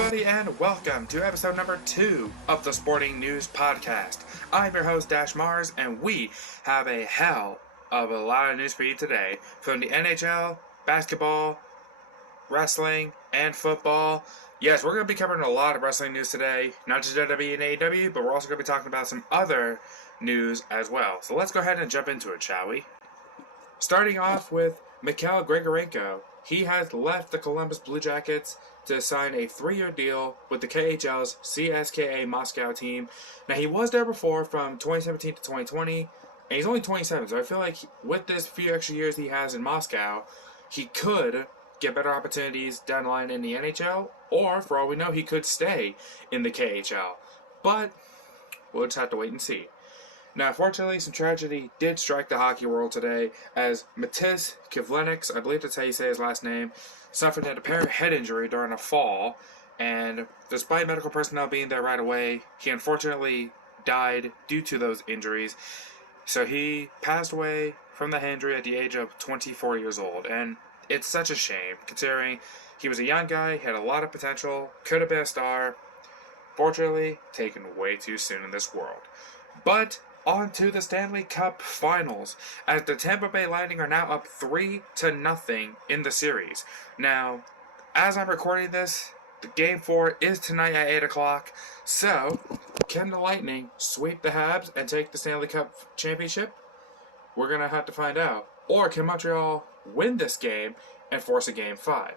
everybody, and welcome to episode number 2 of the Sporting News Podcast. I'm your host, Dash Mars, and we have a hell of a lot of news for you today from the NHL, basketball, wrestling, and football. Yes, we're going to be covering a lot of wrestling news today, not just WWE and AEW, but we're also going to be talking about some other news as well. So let's go ahead and jump into it, shall we? Starting off with Mikhail Grigorenko. He has left the Columbus Blue Jackets to sign a 3-year deal with the KHL's CSKA Moscow team. Now, he was there before from 2017 to 2020, and he's only 27, so I feel like with this few extra years he has in Moscow, he could get better opportunities down the line in the NHL, or, for all we know, he could stay in the KHL. But we'll just have to wait and see. Now, fortunately, some tragedy did strike the hockey world today as Matis Kivlenieks, I believe that's how you say his last name, suffered an apparent head injury during a fall, and despite medical personnel being there right away, he unfortunately died due to those injuries. So he passed away from the injury at the age of 24 years old, and it's such a shame, considering he was a young guy, had a lot of potential, could have been a star. Fortunately, taken way too soon in this world. But on to the Stanley Cup Finals, as the Tampa Bay Lightning are now up 3-0 in the series. Now, as I'm recording this, the Game 4 is tonight at 8 o'clock, so can the Lightning sweep the Habs and take the Stanley Cup Championship? We're going to have to find out. Or can Montreal win this game and force a Game 5?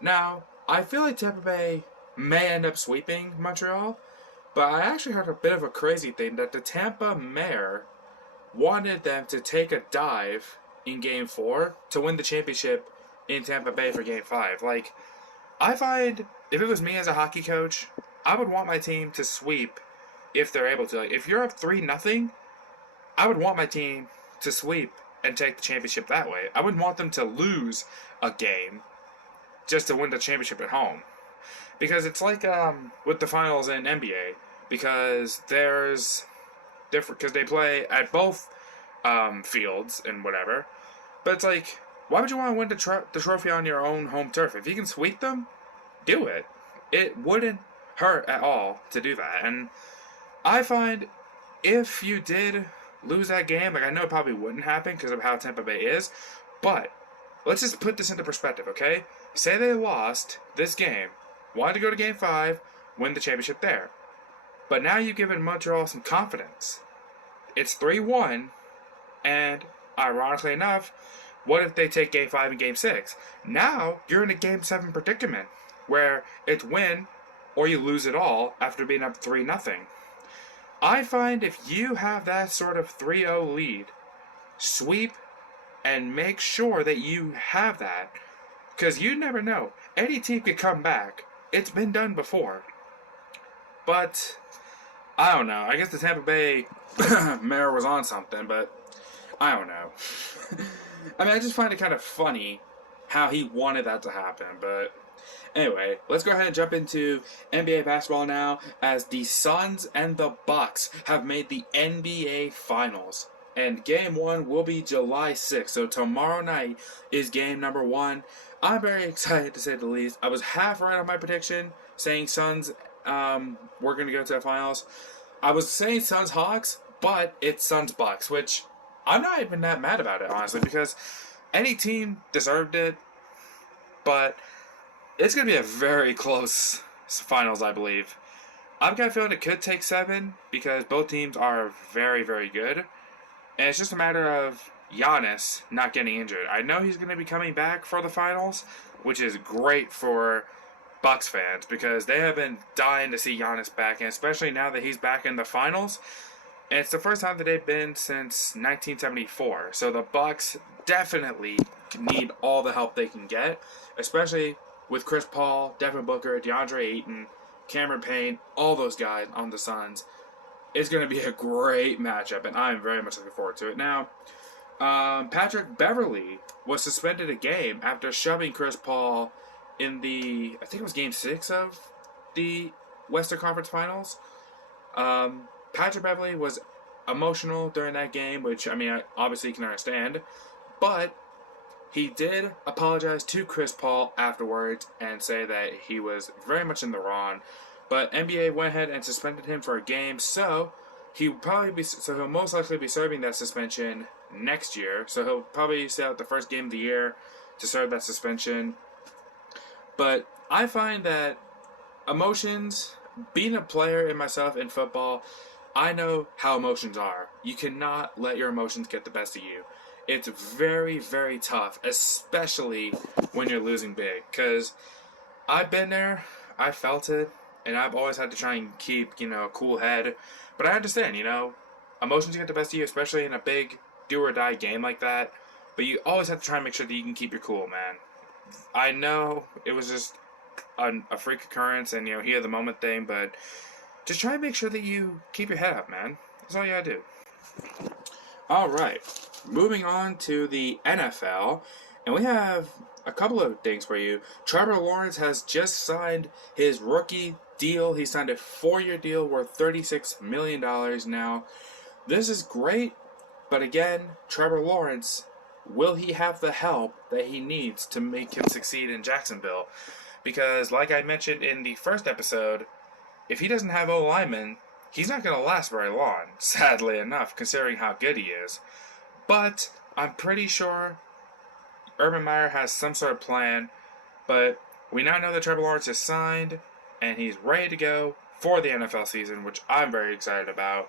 Now, I feel like Tampa Bay may end up sweeping Montreal, but I actually heard a bit of a crazy thing that the Tampa mayor wanted them to take a dive in Game 4 to win the championship in Tampa Bay for Game 5. Like, I find, if it was me as a hockey coach, I would want my team to sweep if they're able to. Like, if you're up 3-0, I would want my team to sweep and take the championship that way. I wouldn't want them to lose a game just to win the championship at home. Because it's like with the finals in NBA, because there's different, because they play at both fields and whatever. But it's like, why would you want to win the trophy on your own home turf? If you can sweep them, do it. It wouldn't hurt at all to do that. And I find if you did lose that game, like I know it probably wouldn't happen because of how Tampa Bay is, but let's just put this into perspective, okay? Say they lost this game, wanted to go to Game 5, win the championship there. But now you've given Montreal some confidence. It's 3-1, and ironically enough, what if they take Game 5 and Game 6? Now you're in a Game 7 predicament, where it's win or you lose it all after being up 3-0. I find if you have that sort of 3-0 lead, sweep and make sure that you have that, because you never know. Any team could come back. It's been done before. But I don't know. I guess the Tampa Bay mayor was on something, but I don't know. I mean, I just find it kind of funny how he wanted that to happen. But anyway, let's go ahead and jump into NBA basketball now, as the Suns and the Bucks have made the NBA Finals. And Game 1 will be July 6th. So tomorrow night is game number 1. I'm very excited, to say the least. I was half right on my prediction, saying Suns were going to go to the finals. I was saying Suns Hawks, but it's Suns Bucks, which I'm not even that mad about it, honestly, because any team deserved it. But it's going to be a very close finals, I believe. I've got a feeling it could take 7, because both teams are very, very good. And it's just a matter of Giannis not getting injured. I know he's going to be coming back for the finals, which is great for Bucks fans because they have been dying to see Giannis back, and especially now that he's back in the finals. And it's the first time that they've been since 1974. So the Bucks definitely need all the help they can get, especially with Chris Paul, Devin Booker, DeAndre Ayton, Cameron Payne, all those guys on the Suns. It's going to be a great matchup, and I'm very much looking forward to it. Now, Patrick Beverley was suspended a game after shoving Chris Paul in the, I think it was Game 6 of the Western Conference Finals. Patrick Beverley was emotional during that game, which, I mean, I obviously can understand. But he did apologize to Chris Paul afterwards and say that he was very much in the wrong. But NBA went ahead and suspended him for a game, so he'll most likely be serving that suspension next year. So he'll probably sit out the first game of the year to serve that suspension. But I find that emotions, being a player in myself in football, I know how emotions are. You cannot let your emotions get the best of you. It's very, very tough, especially when you're losing big. Because I've been there, I felt it, and I've always had to try and keep, a cool head. But I understand, emotions get the best of you, especially in a big do-or-die game like that. But you always have to try and make sure that you can keep your cool, man. I know it was just a freak occurrence and, heat of the moment thing, but just try and make sure that you keep your head up, man. That's all you gotta do. Alright, moving on to the NFL, and we have a couple of things for you. Trevor Lawrence has just signed his rookie deal. He signed a 4-year deal worth $36 million now. This is great, but again, Trevor Lawrence, will he have the help that he needs to make him succeed in Jacksonville? Because, like I mentioned in the first episode, if he doesn't have O-linemen, he's not going to last very long, sadly enough, considering how good he is. But I'm pretty sure Urban Meyer has some sort of plan. But we now know that Trevor Lawrence is signed, and he's ready to go for the NFL season, which I'm very excited about.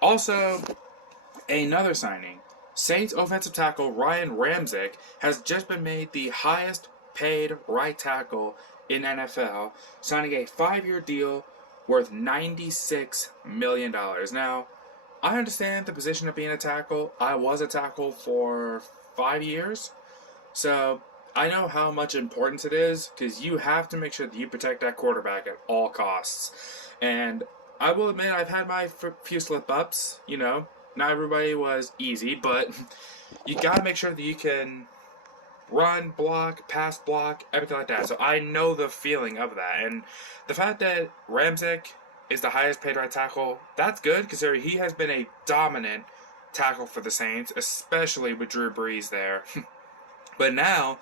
Also, another signing. Saints offensive tackle Ryan Ramczyk has just been made the highest paid right tackle in NFL, signing a 5-year deal worth $96 million. Now, I understand the position of being a tackle. I was a tackle for 5 years, so I know how much importance it is, because you have to make sure that you protect that quarterback at all costs. And I will admit, I've had my few slip-ups, Not everybody was easy, but you gotta make sure that you can run, block, pass block, everything like that. So I know the feeling of that. And the fact that Ramczyk is the highest paid right tackle, that's good, considering he has been a dominant tackle for the Saints, especially with Drew Brees there. But now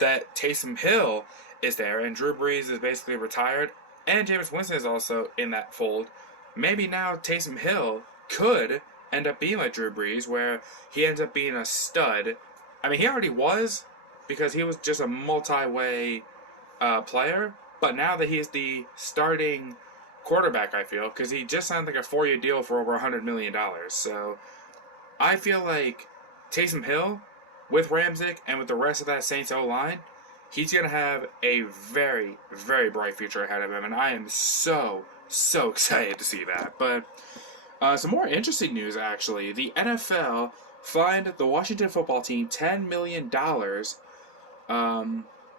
that Taysom Hill is there, and Drew Brees is basically retired, and Jameis Winston is also in that fold, maybe now Taysom Hill could end up being like Drew Brees, where he ends up being a stud. I mean, he already was, because he was just a multi-way player, but now that he is the starting quarterback, I feel, because he just signed like a 4-year deal for over $100 million. So I feel like Taysom Hill, with Ramczyk and with the rest of that Saints O-line, he's going to have a very, very bright future ahead of him, and I am so excited to see that. But some more interesting news, actually. The NFL fined the Washington football team $10 million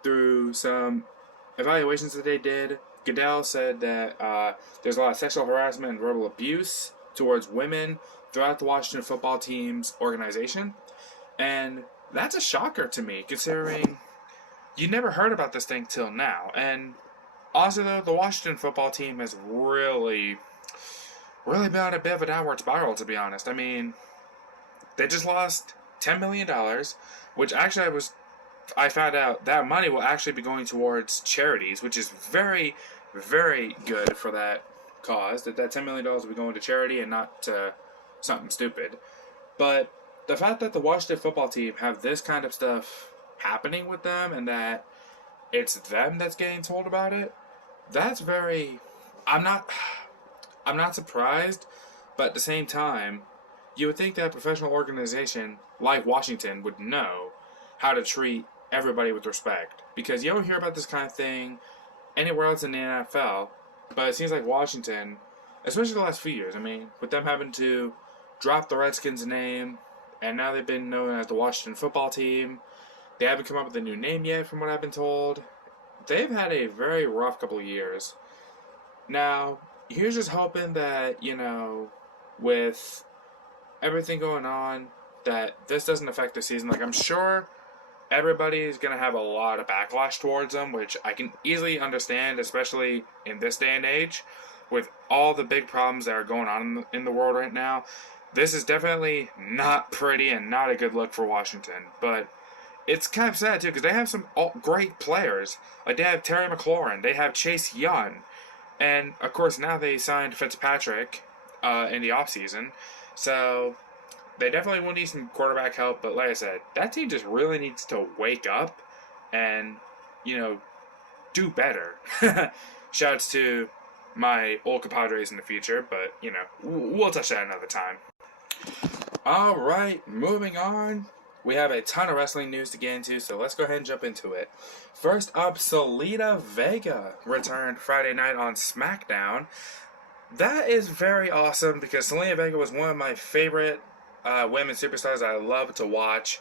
through some evaluations that they did. Goodell said that there's a lot of sexual harassment and verbal abuse towards women throughout the Washington football team's organization. And that's a shocker to me, considering you never heard about this thing till now. And also, though, the Washington football team has really been on a bit of a downward spiral, to be honest. I mean, they just lost $10 million, which actually I found out that money will actually be going towards charities, which is very, very good for that cause, that $10 million will be going to charity and not to something stupid. But the fact that the Washington football team have this kind of stuff happening with them, and that it's them that's getting told about it, that's very... I'm not surprised, but at the same time, you would think that a professional organization like Washington would know how to treat everybody with respect. Because you don't hear about this kind of thing anywhere else in the NFL, but it seems like Washington, especially the last few years, I mean, with them having to drop the Redskins' name, and now they've been known as the Washington football team. They haven't come up with a new name yet, from what I've been told. They've had a very rough couple of years. Now, here's just hoping that, with everything going on, that this doesn't affect the season. Like, I'm sure everybody is going to have a lot of backlash towards them, which I can easily understand, especially in this day and age, with all the big problems that are going on in the world right now. This is definitely not pretty and not a good look for Washington. But it's kind of sad too because they have some great players. Like they have Terry McLaurin, they have Chase Young, and of course now they signed Fitzpatrick in the offseason. So they definitely will need some quarterback help. But like I said, that team just really needs to wake up and, do better. Shouts to my old compadres in the future, but, we'll touch that another time. Alright, moving on. We have a ton of wrestling news to get into, so let's go ahead and jump into it. First up, Zelina Vega returned Friday night on SmackDown. That is very awesome because Zelina Vega was one of my favorite women superstars I love to watch.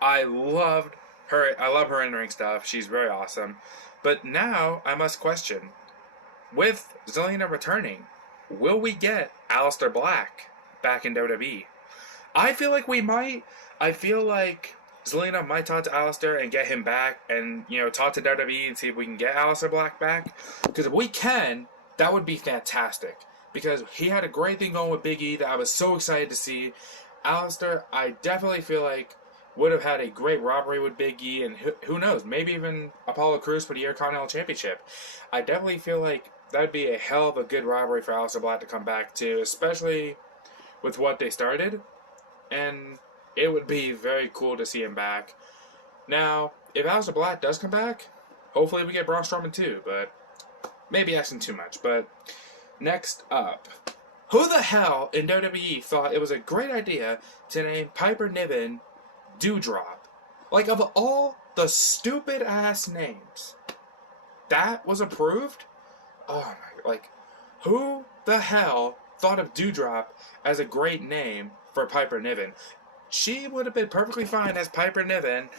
I love her in-ring stuff. She's very awesome. But now I must question, with Zelina returning, will we get Aleister Black back in WWE? I feel like we might. I feel like Zelina might talk to Aleister and get him back and, talk to WWE and see if we can get Aleister Black back. Because if we can, that would be fantastic. Because he had a great thing going with Big E that I was so excited to see. Aleister, I definitely feel like, would have had a great robbery with Big E, and who knows, maybe even Apollo Crews for the Intercontinental Championship. I definitely feel like that would be a hell of a good robbery for Aleister Black to come back to, especially with what they started, and it would be very cool to see him back. Now, if Aleister Black does come back, hopefully we get Braun Strowman too, but maybe asking too much. But next up, who the hell in WWE thought it was a great idea to name Piper Niven Dewdrop? Like, of all the stupid ass names, that was approved? Oh my, like, who the hell thought of Dewdrop as a great name for Piper Niven? She would have been perfectly fine as Piper Niven,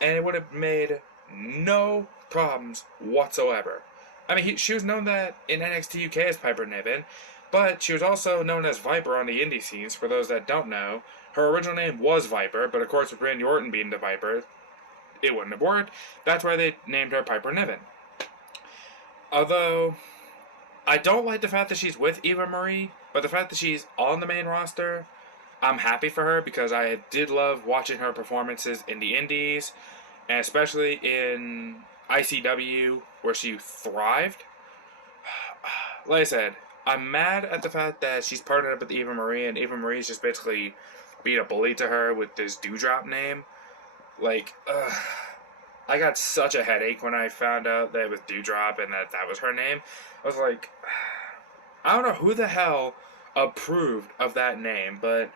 and it would have made no problems whatsoever. I mean, she was known that in NXT UK as Piper Niven, but she was also known as Viper on the indie scenes, for those that don't know. Her original name was Viper, but of course with Randy Orton being the Viper, it wouldn't have worked. That's why they named her Piper Niven. Although, I don't like the fact that she's with Eva Marie, but the fact that she's on the main roster, I'm happy for her because I did love watching her performances in the indies, and especially in ICW, where she thrived. Like I said, I'm mad at the fact that she's partnered up with Eva Marie, and Eva Marie's just basically being a bully to her with this Dewdrop name. Like, I got such a headache when I found out that it was Dewdrop and that was her name. I was like, I don't know who the hell approved of that name, but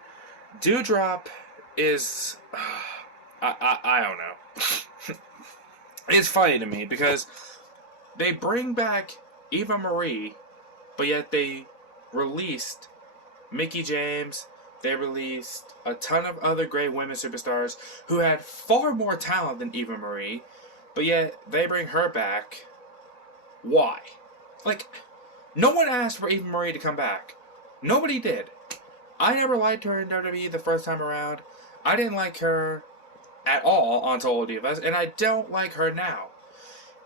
Dewdrop is, I don't know. It's funny to me because they bring back Eva Marie, but yet they released Mickie James. They released a ton of other great women superstars who had far more talent than Eva Marie, but yet they bring her back. Why? Like, no one asked for Eva Marie to come back. Nobody did. I never liked her in WWE the first time around. I didn't like her at all on Total Divas, and I don't like her now.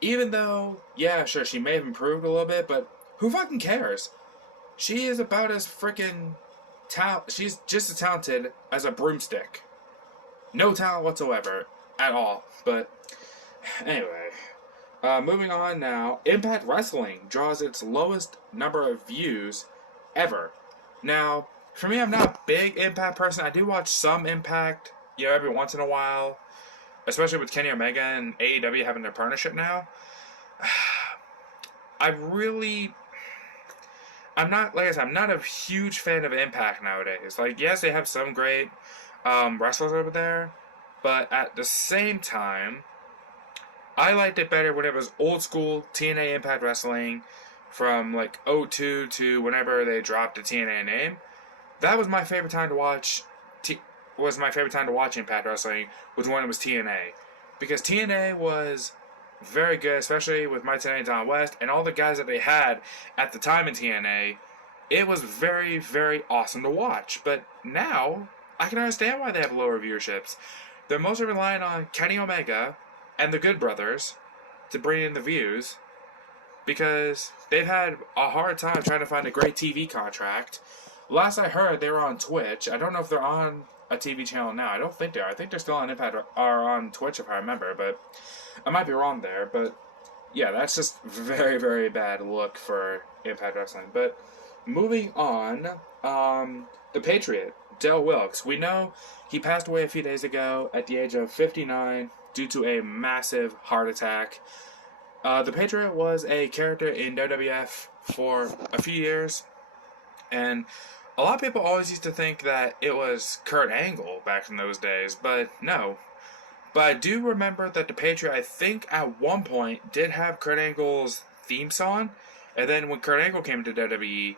Even though, yeah, sure, she may have improved a little bit, but who fucking cares? She is about as freaking she's just as talented as a broomstick. No talent whatsoever at all. But anyway, moving on now. Impact Wrestling draws its lowest number of views ever. Now, for me, I'm not a big Impact person. I do watch some Impact, every once in a while, especially with Kenny Omega and AEW having their partnership now. I'm not, like I said, I'm not a huge fan of Impact nowadays. Like, yes, they have some great wrestlers over there, but at the same time, I liked it better when it was old school TNA Impact Wrestling from like '02 to whenever they dropped the TNA name. That was my favorite time to watch. Impact Wrestling was when it was TNA, because TNA was very good, especially with Mike Tenay and Don West and all the guys that they had at the time in TNA. It was very, very awesome to watch. But now, I can understand why they have lower viewerships. They're mostly relying on Kenny Omega and the Good Brothers to bring in the views, because they've had a hard time trying to find a great TV contract. Last I heard, they were on Twitch. I don't know if they're on a TV channel now. I don't think they are. I think they're still on Impact or on Twitch if I remember, but I might be wrong there. But yeah, that's just very, very bad look for Impact Wrestling. But moving on, the Patriot, Del Wilkes. We know he passed away a few days ago at the age of 59 due to a massive heart attack. The Patriot was a character in WWF for a few years, and a lot of people always used to think that it was Kurt Angle back in those days, but no. But I do remember that the Patriot, I think at one point, did have Kurt Angle's theme song, and then when Kurt Angle came to WWE,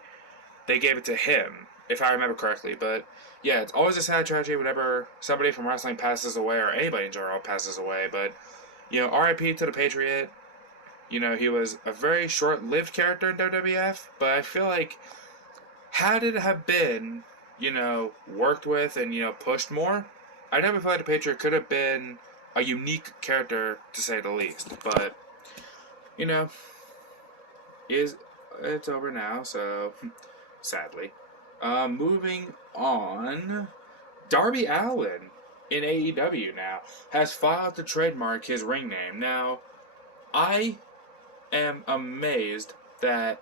they gave it to him, if I remember correctly. But yeah, it's always a sad tragedy whenever somebody from wrestling passes away, or anybody in general passes away. But, you know, RIP to the Patriot. You know, he was a very short-lived character in WWF, but I feel like had it have been, you know, worked with and, you know, pushed more, I never feel like the Patriot could have been a unique character, to say the least. But, you know, it's over now, so sadly. Moving on, Darby Allin in AEW now has filed to trademark his ring name. Now, I am amazed that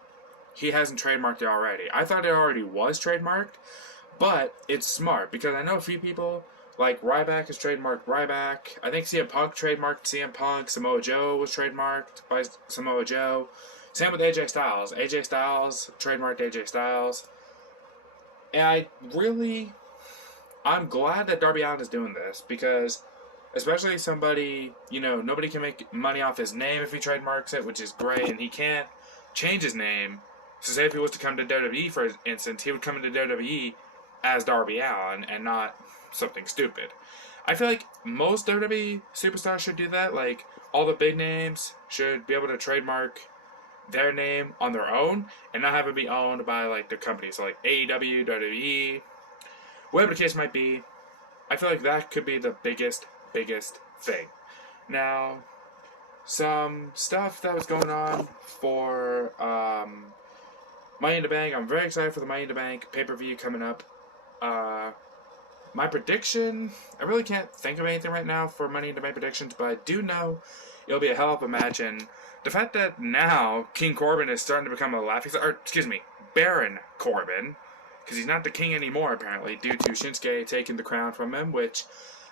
he hasn't trademarked it already. I thought it already was trademarked, but it's smart because I know a few people, like Ryback has trademarked Ryback. I think CM Punk trademarked CM Punk. Samoa Joe was trademarked by Samoa Joe. Same with AJ Styles. AJ Styles trademarked AJ Styles. And I'm glad that Darby Allin is doing this because, especially somebody, you know, nobody can make money off his name if he trademarks it, which is great, and he can't change his name. So say if he was to come to WWE, for instance, he would come into WWE as Darby Allin and not something stupid. I feel like most WWE superstars should do that. Like, all the big names should be able to trademark their name on their own and not have it be owned by, like, the companies. So, like, AEW, WWE, whatever the case might be. I feel like that could be the biggest thing. Now, some stuff that was going on for Money in the Bank. I'm very excited for the Money in the Bank pay-per-view coming up. My prediction, I really can't think of anything right now for Money in the Bank predictions, but I do know it'll be a hell of a match, and the fact that now King Corbin is starting to become a laughingstock, or excuse me, Baron Corbin, because he's not the king anymore apparently due to Shinsuke taking the crown from him, which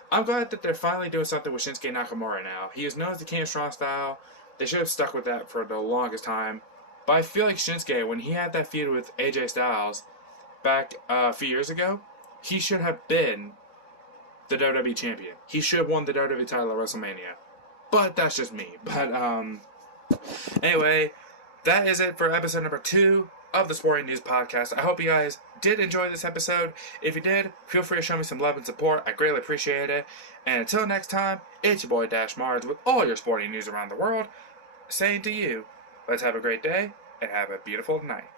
I'm glad that they're finally doing something with Shinsuke Nakamura now. He is known as the King of Strong Style. They should have stuck with that for the longest time. But I feel like Shinsuke, when he had that feud with AJ Styles back a few years ago, he should have been the WWE champion. He should have won the WWE title at WrestleMania. But that's just me. But anyway, that is it for episode number 2 of the Sporting News Podcast. I hope you guys did enjoy this episode. If you did, feel free to show me some love and support. I greatly appreciate it. And until next time, it's your boy Dash Mars with all your sporting news around the world, saying to you, let's have a great day and have a beautiful night.